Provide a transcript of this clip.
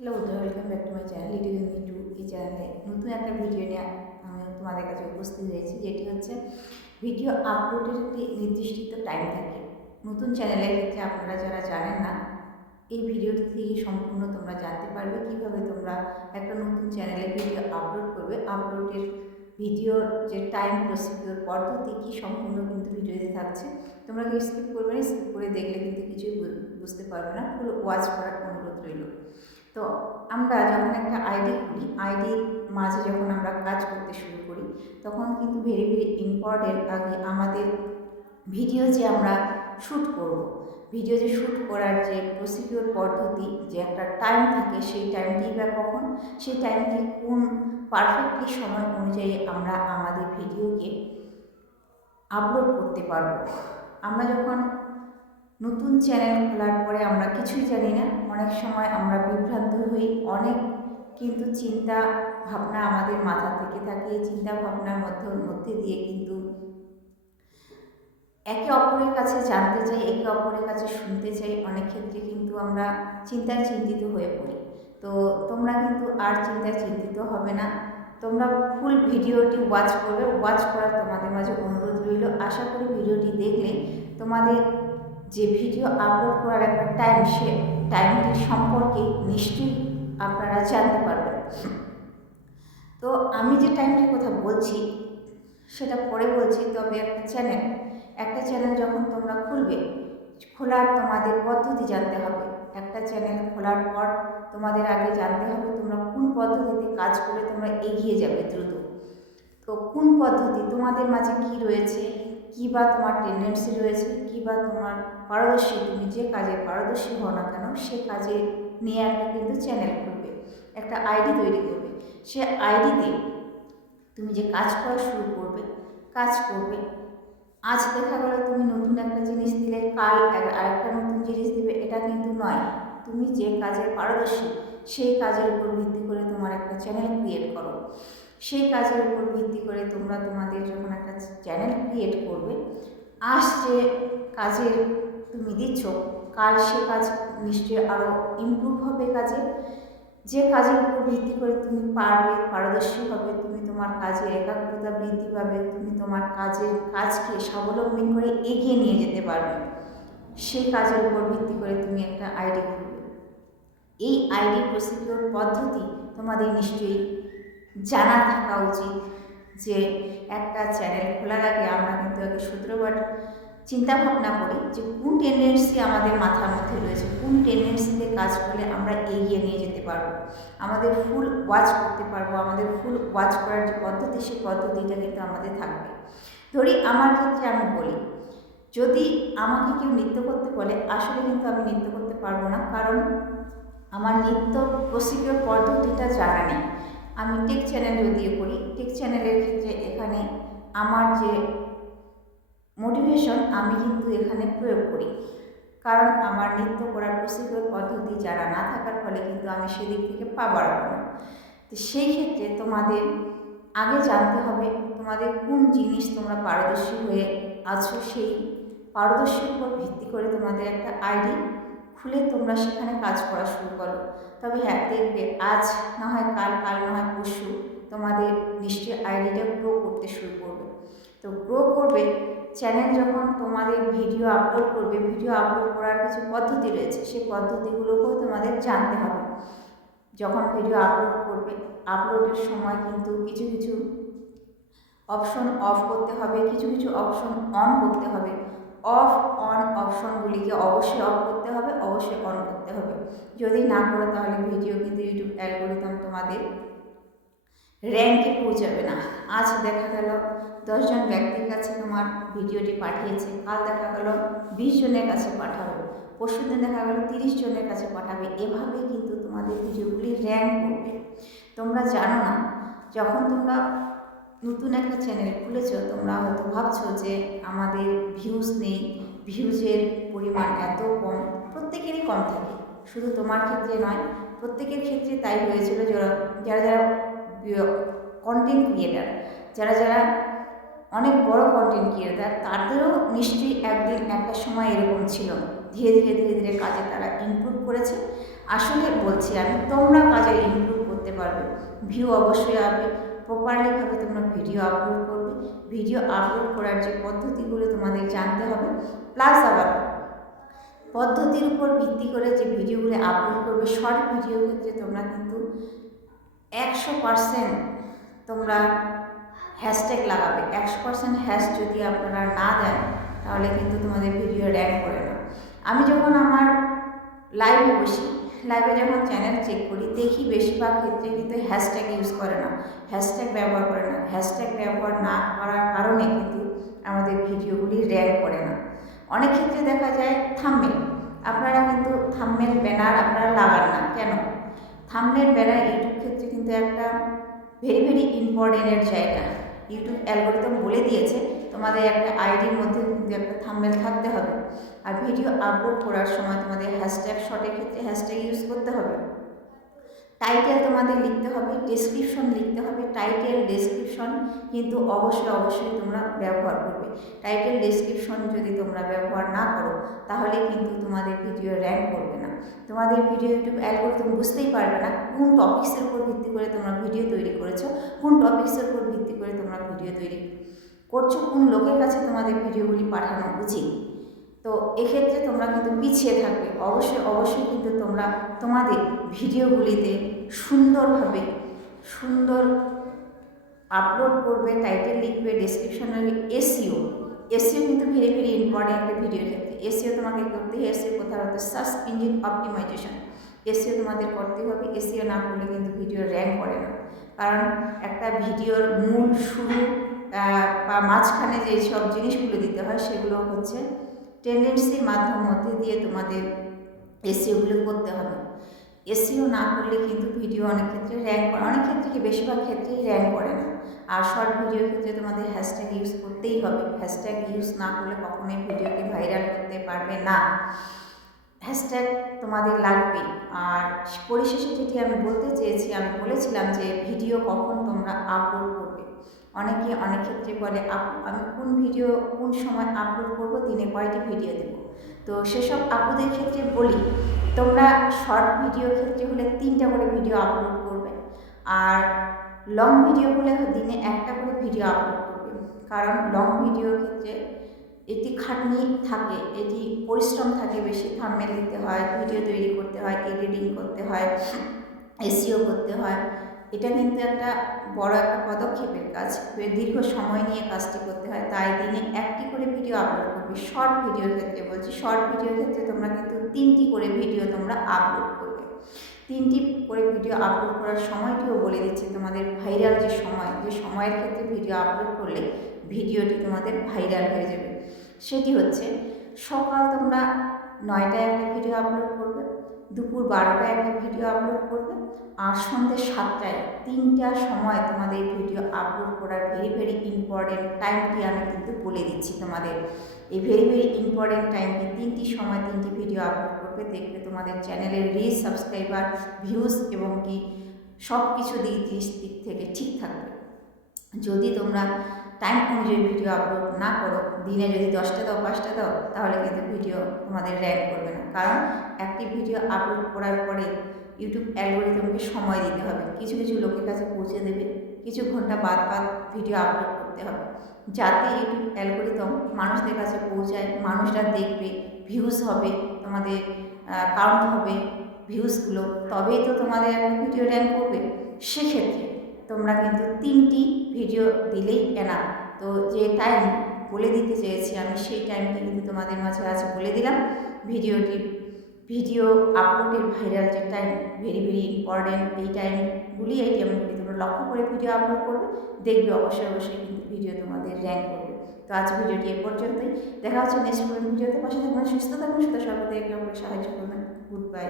Hello বন্ধুরা, welcome back to my channel little Mitu. এই চ্যানেলে নতুন একটা ভিডিও নিয়ে আমি তোমাদের কাছে উপস্থিত হয়েছি, যেটি হচ্ছে ভিডিও আপলোডের একটি নির্দিষ্ট টাইম থাকে। নতুন চ্যানেলের ক্ষেত্রে আপনারা যারা জানেন না, এই ভিডিওটি থেকে সম্পূর্ণ তোমরা জানতে পারবে কীভাবে তোমরা একটা নতুন চ্যানেলে ভিডিও আপলোড করবে। আপলোডের ভিডিওর যে টাইম প্রসিডিওর পদ্ধতি কী সম্পূর্ণ কিন্তু ভিডিওতে থাকছে। তোমরা কেউ স্কিপ করবে না, স্কিপ করে দেখলে কিন্তু কিছুই বুঝতে পারবে না। পুরো ওয়াচ করার অনুরোধ রইল। তো আমরা যখন একটা আইডি খুলি, আইডির মাঝে যখন আমরা কাজ করতে শুরু করি, তখন কিন্তু ভেরি ভেরি ইম্পর্টেন্ট আগে আমাদের ভিডিও যে আমরা শ্যুট করব, ভিডিও যে শ্যুট করার যে প্রসিডিওর পদ্ধতি, যে একটা টাইম থাকে, সেই টাইমটি বা কখন, সেই টাইমটি কোন পারফেক্টলি সময় অনুযায়ী আমরা আমাদের ভিডিওকে আপলোড করতে পারবো। আমরা যখন নতুন চ্যানেল খোলার পরে আমরা কিছুই জানি না, অনেক সময় আমরা বিভ্রান্ত হই, অনেক কিন্তু চিন্তা ভাবনা আমাদের মাথা থেকে থাকে। এই চিন্তা ভাবনার মধ্যে দিয়ে কিন্তু একে অপরের কাছে জানতে চাই, একে অপরের কাছে শুনতে চাই, অনেক ক্ষেত্রে কিন্তু আমরা চিন্তিত হয়ে পড়ি। তো তোমরা কিন্তু আর চিন্তিত হবে না, তোমরা ফুল ভিডিওটি ওয়াচ করবে। ওয়াচ করার তোমাদের মাঝে অনুরোধ রইল। আশা করি ভিডিওটি দেখলে তোমাদের যে ভিডিও আপলোড করার একটা টাইম, সে টাইমটির সম্পর্কে নিশ্চয়ই আপনারা জানতে পারবেন। তো আমি যে টাইমটির কথা বলছি সেটা পরে বলছি। তবে একটা চ্যানেল যখন তোমরা খুলবে, খোলার তোমাদের পদ্ধতি জানতে হবে। একটা চ্যানেল খোলার পর তোমাদের আগে জানতে হবে তোমরা কোন পদ্ধতিতে কাজ করে তোমরা এগিয়ে যাবে দ্রুত। তো কোন পদ্ধতি তোমাদের মাঝে কি রয়েছে, কী বা তোমার টেন্ডেন্সি রয়েছে, কী বা তোমার পারদর্শী, তুমি যে কাজে পারদর্শী হও না কেন, সে কাজে নিয়ে একটা কিন্তু চ্যানেল খুলবে, একটা আইডি তৈরি করবে। সে আইডিতে তুমি যে কাজ করা শুরু করবে, কাজ করবে। আজ দেখা গেল তুমি নতুন একটা জিনিস দিলে, কাল আরেকটা নতুন জিনিস দিবে, এটা কিন্তু নয়। তুমি যে কাজে পারদর্শী, সেই কাজের উপর ভিত্তি করে তোমার একটা চ্যানেল ক্রিয়েট করো। সেই কাজের উপর ভিত্তি করে তোমরা তোমাদের যখন একটা চ্যানেল ক্রিয়েট করবে, আজ যে কাজের তুমি দিচ্ছ, কাল সে কাজ নিশ্চয়ই আরও ইমপ্রুভ হবে। যে কাজের উপর ভিত্তি করে তুমি পারবে, পারদর্শী হবে, তুমি তোমার কাজে একাগ্রতা বৃদ্ধি পাবে, তুমি তোমার কাজকে স্বাবলম্বী করে এগিয়ে নিয়ে যেতে পারবে। সেই কাজের উপর ভিত্তি করে তুমি একটা আইডি খুলবে। এই আইডি প্রসিডিওর পদ্ধতি তোমাদের নিশ্চয়ই জানা থাকা উচিত। যে একটা চ্যানেল খোলার আগে আমরা কিন্তু আগে সূত্রপাত চিন্তা ভাবনা করি যে কোন টেন্ডেন্সি আমাদের মাথার মধ্যে রয়েছে, কোন টেন্ডেন্সিতে কাজ করলে আমরা এগিয়ে নিয়ে যেতে পারবো, আমাদের ফুল ওয়াচ করতে পারবো। আমাদের ফুল ওয়াচ করার যে পদ্ধতি, সেই পদ্ধতিটা কিন্তু আমাদের থাকবে। ধরি আমার ক্ষেত্রে আমি বলি, যদি আমাকে কেউ নৃত্য করতে বলে, আসলে কিন্তু আমি নৃত্য করতে পারবো না, কারণ আমার নৃত্য প্রসিডিওর পদ্ধতিটা জানা নেই। আমি টেক চ্যানেল যদিও করি, টেক চ্যানেলের ক্ষেত্রে এখানে আমার যে মোটিভেশন আমি কিন্তু এখানে প্রয়োগ করি, কারণ আমার নৃত্য করার প্রসিডিওর পদ্ধতি যারা না থাকার ফলে কিন্তু আমি সেদিক থেকে পা বাড়াবো না। তো সেই ক্ষেত্রে তোমাদের আগে জানতে হবে তোমাদের কোন জিনিস তোমরা পারদর্শী হয়ে আছো, সেই পারদর্শীর উপর ভিত্তি করে তোমাদের একটা আইডি খুলে তোমরা সেখানে কাজ করা শুরু করো। তবে হ্যাঁ, দেখবে আজ না হয় কাল, কাল না হয় পরশু তোমাদের নিশ্চয়ই আইডিটা গ্রো করতে শুরু করবে। তো গ্রো করবে চ্যানেল যখন তোমাদের ভিডিও আপলোড করবে, ভিডিও আপলোড করার কিছু পদ্ধতি রয়েছে, সেই পদ্ধতিগুলোকেও তোমাদের জানতে হবে। যখন ভিডিও আপলোড করবে, আপলোডের সময় কিন্তু কিছু কিছু অপশন অফ করতে হবে, কিছু কিছু অপশন অন করতে হবে। অফ অন অপশনগুলিকে অবশ্যই অফ করতে হবে, অবশ্যই অন করতে হবে। যদি না করো তাহলে ভিডিও কিন্তু ইউটিউব অ্যালগরিদম তোমাদের র্যাঙ্কে পৌঁছাবে না। আজ দেখা গেল 10 জন ব্যক্তির কাছে তোমার ভিডিওটি পাঠিয়েছে, কাল দেখা গেল 20 জনের কাছে পাঠাবে, পরশুদিন দেখা গেল 30 জনের কাছে পাঠাবে। এভাবে কিন্তু তোমাদের ভিডিওগুলি র্যাঙ্ক করবে। তোমরা জানো না, যখন তোমরা নতুন একটা চ্যানেল খুলেছ, তোমরা হয়তো ভাবছো যে আমাদের ভিউজ নেই, ভিউজের পরিমাণ এত কম। প্রত্যেকেরই কম থাকে, শুধু তোমার ক্ষেত্রে নয়, প্রত্যেকের ক্ষেত্রে তাই হয়েছিল। যারা যারা কন্টেন্ট ক্রিয়েটার, যারা অনেক বড় কন্টেন্ট ক্রিয়েটার, তাদেরও নিশ্চয়ই একদিন একটা সময় এরকম ছিল। ধীরে ধীরে কাজে তারা ইমপ্রুভ করেছে। আসলে বলছি আমি, তোমরা কাজে ইমপ্রুভ করতে পারবে। ভিউ অবশ্যই আসবে, প্রপারলিভাবে তোমরা ভিডিও আপলোড করবে। ভিডিও আপলোড করার যে পদ্ধতিগুলো তোমাদের জানতে হবে, প্লাস আবার পদ্ধতির উপর ভিত্তি করে যে ভিডিওগুলো আপলোড করবে, শর্ট ভিডিওর ক্ষেত্রে তোমরা কিন্তু 100% তোমরা হ্যাশট্যাগ লাগাবে। 100% হ্যাশ যদি আপনারা না দেন তাহলে কিন্তু তোমাদের ভিডিও র্যাঙ্ক করে না। আমি যখন আমার লাইভে বসি, লাইভে যখন চ্যানেল চেক করি, দেখি বেশিরভাগ ক্ষেত্রে কিন্তু হ্যাশট্যাগ ইউজ করে না, হ্যাশট্যাগ ব্যবহার করে না। হ্যাশট্যাগ ব্যবহার না করার কারণে কিন্তু আমাদের ভিডিওগুলি র্যাঙ্ক করে না। অনেক ক্ষেত্রে দেখা যায় থাম্বনেল, আপনারা কিন্তু থাম্বনেল ব্যানার আপনারা লাগান না কেন? থাম্বনেল ব্যানার ইউটিউব ক্ষেত্রে কিন্তু একটা ভেরি ভেরি ইম্পর্টেন্টের জায়গা। ইউটিউব অ্যালগরিদম বলে দিয়েছে তোমাদের একটা আইডির মধ্যে কিন্তু একটা থাম্বনেল থাকতে হবে। আর ভিডিও আপলোড করার সময় তোমাদের হ্যাশট্যাগ, শর্টের ক্ষেত্রে হ্যাশট্যাগ ইউজ করতে হবে। টাইটেল তোমাদের লিখতে হবে, ডেসক্রিপশন লিখতে হবে। টাইটেল ডেসক্রিপশন কিন্তু অবশ্যই তোমরা ব্যবহার করবে। টাইটেল ডেসক্রিপশন যদি তোমরা ব্যবহার না করো তাহলে কিন্তু তোমাদের ভিডিও র্যাঙ্ক করবে না। তোমাদের ভিডিও ইউটিউব অ্যালগরিদম বুঝতেই পারবে না কোন টপিক্সের উপর ভিত্তি করে তোমরা ভিডিও তৈরি করেছো, কোন টপিক্সের উপর ভিত্তি করে তোমরা ভিডিও তৈরি করছো, কোন লোকের কাছে তোমাদের ভিডিওগুলি পাঠানো উচিত। তো এক্ষেত্রে তোমরা কিন্তু পিছিয়ে থাকবে। অবশ্যই কিন্তু তোমরা তোমাদের ভিডিওগুলিতে সুন্দরভাবে আপলোড করবে, টাইটেল লিখবে, ডেসক্রিপশনে এসইও কিন্তু ভেরি ভেরি ইম্পর্টেন্ট একটা ভিডিওর ক্ষেত্রে। এসইও তোমাকে করতে হবে। এসইও কোথাও হচ্ছে সার্চ ইঞ্জিন অপটিমাইজেশন, এসইও তোমাদের করতে হবে। এসইও না করলে কিন্তু ভিডিও র্যাঙ্ক করে না। কারণ একটা ভিডিওর মূল শুরু বা মাঝখানে যে সব জিনিসগুলো দিতে হয় সেগুলো হচ্ছে টেন্ডেন্সির মধ্যে দিয়ে তোমাদের এসইওগুলো করতে হবে। এসইও না করলে কিন্তু ভিডিও অনেক ক্ষেত্রে র্যাঙ্ক করে, অনেক ক্ষেত্রে কি বেশিরভাগ ক্ষেত্রেই র্যাঙ্ক করে না। আর শর্ট ভিডিওর ক্ষেত্রে তোমাদের হ্যাশট্যাগ ইউজ করতেই হবে। হ্যাশট্যাগ ইউজ না করলে কখনোই ভিডিওকে ভাইরাল করতে পারবে না। হ্যাশট্যাগ তোমাদের লাগবে। আর পরিশেষে যেটি আমি বলতে চেয়েছি, আমি বলেছিলাম যে ভিডিও কখন তোমরা আপলোড করবে। অনেকে অনেক ক্ষেত্রে বলে আমি কোন ভিডিও কোন সময় আপলোড করব, দিনে কয়টি ভিডিও দেব। তো সেসব আপুদের ক্ষেত্রে বলি, তোমরা শর্ট ভিডিও ক্ষেত্রে হলে 3টা করে ভিডিও আপলোড করবে। আর লং ভিডিও হলে দিনে 1টা করে ভিডিও আপলোড করবে। কারণ লং ভিডিওর ক্ষেত্রে এটি খাটনি থাকে, এটি পরিশ্রম থাকে বেশি। থাম্বনেল দিতে হয়, ভিডিও তৈরি করতে হয়, এডিটিং করতে হয়, এসইও করতে হয়। এটা কিন্তু একটা বড় একটা পদক্ষেপের কাজ, দীর্ঘ সময় নিয়ে কাজটি করতে হয়। তাই দিনে 1টি করে ভিডিও আপলোড করবে। শর্ট ভিডিওর ক্ষেত্রে বলছি, শর্ট ভিডিওর ক্ষেত্রে তোমরা কিন্তু 3টি করে ভিডিও তোমরা আপলোড করবে। 3টি করে ভিডিও আপলোড করার সময়টিও বলে দিচ্ছি তোমাদের। ভাইরাল যে সময়ের ক্ষেত্রে ভিডিও আপলোড করলে ভিডিওটি তোমাদের ভাইরাল হয়ে যাবে, সেটি হচ্ছে সকাল তোমরা 9টায় একটা ভিডিও আপলোড করবে, দুপুর 12টায় একটা ভিডিও আপলোড করবে, আর সন্ধ্যে 7টায়। 3টা সময় তোমাদের ভিডিও আপলোড করার ভেরি ভেরি ইম্পর্টেন্ট টাইমটি আমি কিন্তু বলে দিচ্ছি তোমাদের। এই ভেরি ভেরি ইম্পর্টেন্ট টাইমটি 3টি সময় 3টি ভিডিও আপলোড করবে। দেখবে তোমাদের চ্যানেলের রিচ, সাবস্ক্রাইবার, ভিউজ এবং কি সব কিছু দিক থেকে ঠিক থাকবে। যদি তোমরা টাইম অনুযায়ী ভিডিও আপলোড না করো, দিনে যদি 10টা দাও 5টা দাও, তাহলে কিন্তু ভিডিও তোমাদের র্যাঙ্ক করবে না। কারণ একটি ভিডিও আপলোড করার পরে ইউটিউব অ্যালগরিদমকে সময় দিতে হবে, কিছু লোকের কাছে পৌঁছে দেবে, কিছু ঘন্টা বাদ ভিডিও আপলোড করতে হবে, যাতে ইউটিউব অ্যালগরিদম মানুষদের কাছে পৌঁছায়, মানুষরা দেখবে, ভিউজ হবে, তোমাদের কাউন্ট হবে ভিউজগুলো, তবেই তো তোমাদের একটা ভিডিও র্যাঙ্ক করবে। সেক্ষেত্রে তোমরা কিন্তু 3টি ভিডিও দিলেই এনাফ। তো যে টাইম বলে দিতে চেয়েছি আমি, সেই টাইমটি কিন্তু তোমাদের মাঝে আজ বলে দিলাম। ভিডিও আপলোডের ভাইরাল যে টাইম ভেরি ভেরি ইম্পর্টেন্ট, এই টাইমগুলি তোমরা লক্ষ্য করে ভিডিও আপলোড করবে, দেখবে অবশ্যই কিন্তু ভিডিও তোমাদের র্যাঙ্ক করবে। তো আজ ভিডিওটি এ পর্যন্তই। দেখা হচ্ছে নেক্সট ভিডিওতে। পাশে থাকবেন, সুস্থ থাকবেন, সর্বদা একে অপরকে সাহায্য করবেন। Good bye.